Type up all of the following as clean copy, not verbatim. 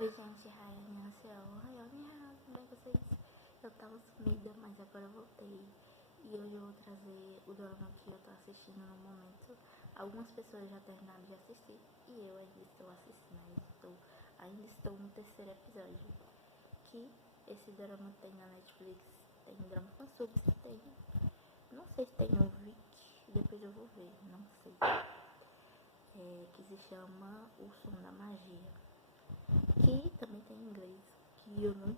Oi gente, Rainha, tudo bem com vocês? Eu tava sumida, mas agora eu voltei. E hoje eu vou trazer o dorama que eu tô assistindo no momento. Algumas pessoas já terminaram de assistir e eu ainda estou assistindo, ainda estou no terceiro episódio. Que esse dorama tem na Netflix, tem drama fansub, tem. Não sei se tem no Viki, depois eu vou ver, não sei. Que se chama O Som da Magia. Que também tem inglês, que eu não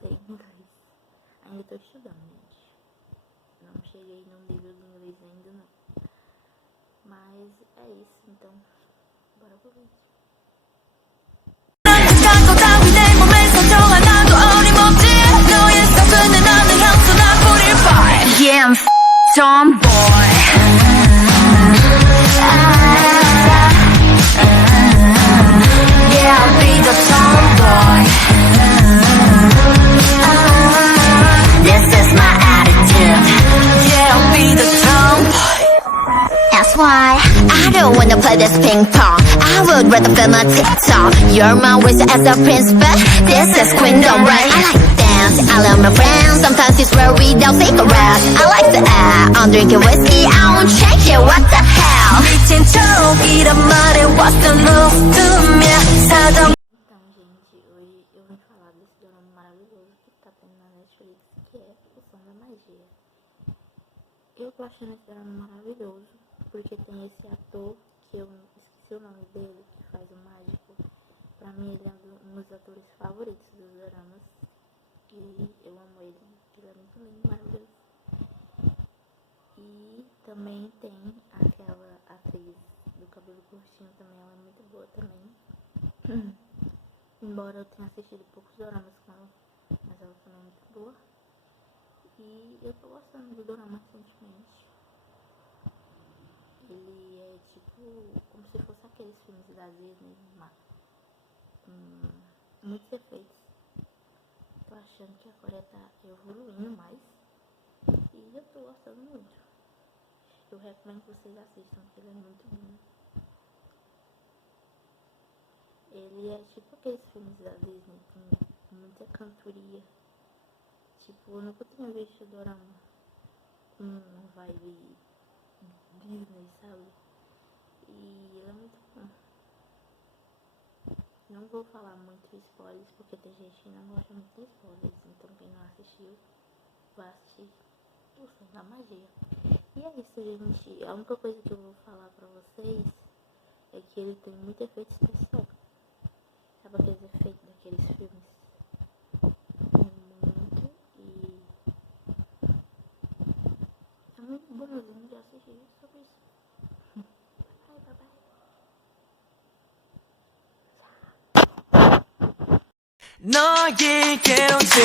sei inglês. Ainda tô estudando, gente. Não cheguei no nível de inglês ainda não. Mas é isso, então bora pro vídeo. Yeah, I'm tomboy. Yeah, I'll be the tomboy. This is my attitude. Yeah, I'll be the tomboy. That's why I don't wanna play this ping pong. I would rather film a TikTok. You're my wizard as a prince, but this is queendom, right? I like to dance, I love my friends. Sometimes it's where we don't take a rest. I like to act, I'm drinking whiskey, I won't change it, what the hell? 미친 척이란 말에 what's the move to me? 사람. Então, gente, hoje eu vim falar desse dorama maravilhoso que tá tendo na Netflix, que é O Som da Magia. Eu tô achando esse dorama maravilhoso, porque tem esse ator, que eu esqueci o nome dele, que faz o mágico. Pra mim ele é um dos atores favoritos dos doramas. E eu amo ele é muito lindo, maravilhoso. E também tem aquela atriz do cabelo curtinho também, ela é muito boa também. Embora eu tenha assistido poucos doramas com ela, mas ela também é muito boa. E eu tô gostando do dorama recentemente. Ele é tipo como se fosse aqueles filmes da Disney, muitos efeitos. Tô achando que a Coreia tá evoluindo mais e eu tô gostando muito. Eu recomendo que vocês assistam, porque ele é muito bom. Ele é tipo aqueles filmes da Disney com muita cantoria. Tipo, eu nunca tinha visto o dorama com uma vibe Disney, sabe? E ele é muito bom. Não vou falar muito spoilers, porque tem gente que não gosta muito de spoilers. Então quem não assistiu, vai assistir O Som da Magia. E é isso, gente. A única coisa que eu vou falar pra vocês é que ele tem muito efeito especial. Sabe aqueles efeitos daqueles filmes? Muito. E é muito bonzinho de assistir sobre isso. Bye, bye, bye. 너에게로 직접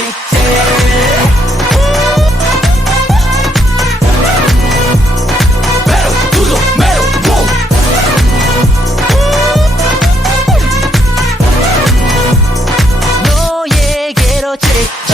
tudo, 너에게로 직접